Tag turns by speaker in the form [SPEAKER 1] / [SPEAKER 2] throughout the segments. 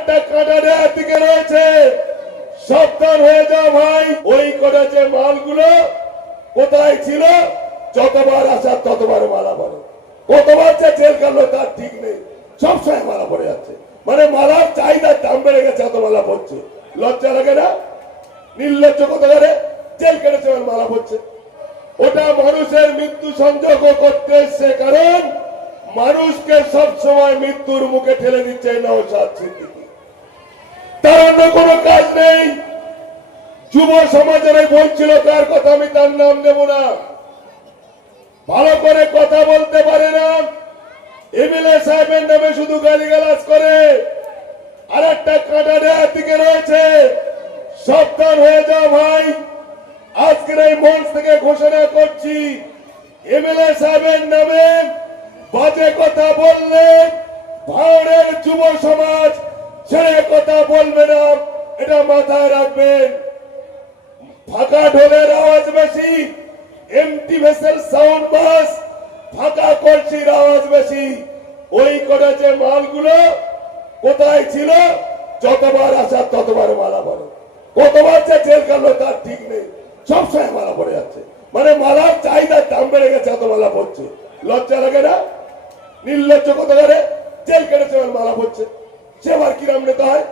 [SPEAKER 1] একটা কাটা দেওয়ার দিকে রয়েছে। সাবধান হয়ে যাও ভাই। ওই করে যে মালগুলো কোথায় ছিল? যতবার আসার ততবার মালা পড়ে কতবার যে জেল কাটলো তার ঠিক নেই। সবসময় মালা পড়ে যাচ্ছে। মানে মালার চাহিদার দাম বেড়ে গেছে, এত মালা পড়ছে। লজ্জা লাগে না? নির্লজ্জ কোথাকারে জেল কেটেছে মালা পড়ছে। ওটা মানুষের মৃত্যু সংযোগ করতে এসছে, কারণ মানুষকে সবসময় মৃত্যুর মুখে ঠেলে দিচ্ছে নওশাদ সিদ্দিকী তার অন্য কোনো কাজ নেই। যুব সমাজের এই বলছিল তার কথা আমি তার নাম নেব না। ভালো করে কথা বলতে পারে না। এমএলএ সাহেবের নামে শুধু গালিগালাজ করে। আর একটা কাটা দেওয়ার দিকে রয়েছে। সাবধান হয়ে যাও ভাই। আজকের এই মঞ্চ থেকে ঘোষণা করছি, এমএলএ সাহেবের নামে বাজে কথা বললে ভারতের যুব সমাজ ছেড়ে কথা বলবে না। এটা মাথায় রাখবেন। ফাঁকা ঢোলের আওয়াজ বেশি এমটি ভেসেল সাউন্ড বাস, ফাঁকা কলসির আওয়াজ বেশি। ওই করে যে মালগুলো কোথায় ছিল? যতবার আসার ততবার মালা পড়ে। কতবার যে জেল কাটলো তার ঠিক নেই। সবসময় মালা পড়ে যাচ্ছে। মানে মালার চাহিদার দাম বেড়ে গেছে, এত মালা পড়ছে। লজ্জা লাগে না? নির্লজ্জ কোথাকারে? জেল কেটেছে মালা পড়ছে। সে আবার কিরাম নেতা হয়?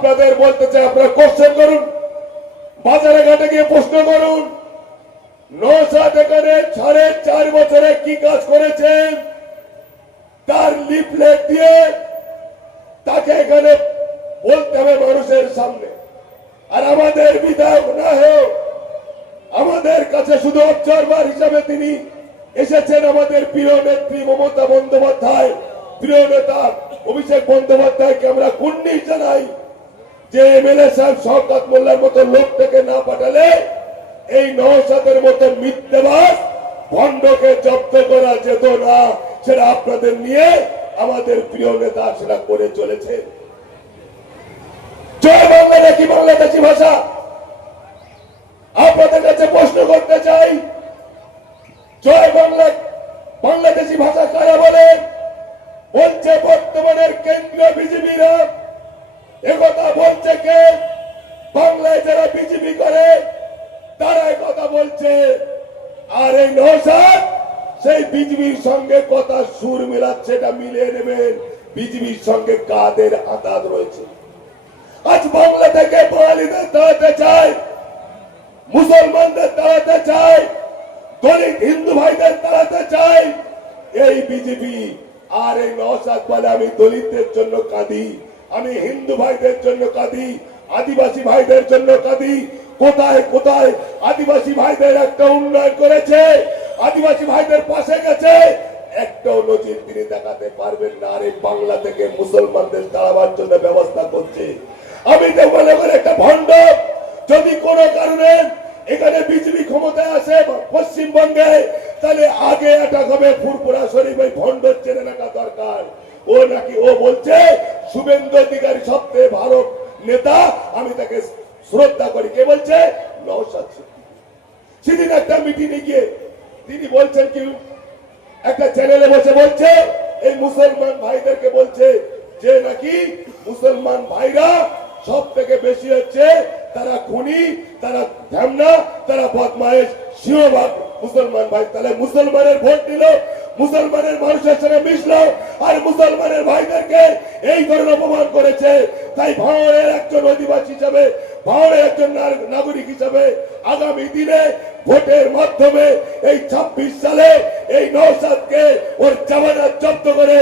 [SPEAKER 1] আপনাদের বলতে চাই, আপনারা কোশ্চেন করুন, বাজারে ঘাটে গিয়ে প্রশ্ন করুন। নৌসাদ এখানে সাড়ে চার বছরে কি কাজ করেছেন? তার লিফলেট দিয়ে তাকে এখানে বলতে হবে মানুষের সামনে। আর আমাদের বিধায়ক না আমাদের কাছে শুধু অবজারভার হিসাবে তিনি এসেছেন আমাদের প্রিয় নেত্রী মমতা বন্দ্যোপাধ্যায়। প্রিয় নেতা অভিষেক বন্দ্যোপাধ্যায়কে আমরা কুন্নিশ জানাই। যে এমএলএ সাহেব শওকত মোল্লার মতো লোকটাকে না পাঠালে এই নওশাদের মতো মিথ্যেবাস ভণ্ডকে জব্দ করা যেত না, সেটা আপনাদের নিয়ে আমাদের প্রিয় নেতা সেটা করে চলেছে। জয় বাংলা নাকি বাংলাদেশি ভাষা? আপনাদের কাছে প্রশ্ন করতে চাই, জয় বাংলা বাংলাদেশি ভাষা কারা বলে? বলছে বর্তমানের কেন্দ্রীয় বিজেপিরা। একথা বলছে কে? বাংলায় যারা বিজেপি করে তারা কথা বলছে। আর এই নৌসাদ, সেই বিজেপির সঙ্গে কথা সুর মিলাচ্ছে, এটা মিলিয়ে নেবেন। বিজেপির সঙ্গে কাদের আতাত রয়েছে? আজ বাংলা থেকে বাঙালিদের দাঁড়াতে চায় মুসলমানদের দাঁড়াতে চায় দলিত হিন্দু ভাইদের দাঁড়াতে চায় এই বিজেপি আর এই নওশাদ বলে আমি দলিতদের জন্য কাঁদি। আমি হিন্দু ভাইদের জন্য কাঁদি, আদিবাসী ভাইদের জন্য কাঁদি, কোথায় কোথায় আদিবাসী ভাইদের একটা উন্নয়ন করেছে? আদিবাসী ভাইদের পাশে গেছে? একটাও নজির তিনি দেখাতে পারবেন না, আর বাংলা থেকে মুসলমানদের দাঁড়াবার জন্য ব্যবস্থা করছে। আমি তো মনে একটা ভণ্ড, যদি কোনো কারণে এখানে বিজেপি ক্ষমতায় আসে পশ্চিমবঙ্গে, তাহলে আগে অ্যাটাক হবে ফুরপুরা শরীফ ওই ভণ্ড চেনে রাখা দরকার। ও নাকি, ও বলছে শুভেন্দু অধিকারী সবচেয়ে ভালো নেতা, আমি তাকে শ্রদ্ধা করি। কে বলছে? সিদ্দিকী। সেদিন একটা মিটিংয়ে গিয়ে তিনি বলছেন কি, একটা চ্যানেলে বসে বলছে, এই মুসলমান ভাইদেরকে বলছে যে নাকি মুসলমান ভাইরা সব থেকে বেশি হচ্ছে তারা খুনি, তারা ধ্যামনা তারা বদমাইশ সিংহভাগ মুসলমান ভাই। তাহলে মুসলমানের ভোট দিল মুসলমানের মানুষের সঙ্গে মিশলো আর মুসলমানের ভাইদেরকে এই ধরনের অপমান করেছে। তাই ভাঙড়ের একজন অধিবাসী হিসাবে ভাওয়ারের একজন নাগরিক হিসাবে আগামী দিনে ভোটের মাধ্যমে এই ছাব্বিশ সালে এই নৌসাদকে ওর জামানা জব্দ করে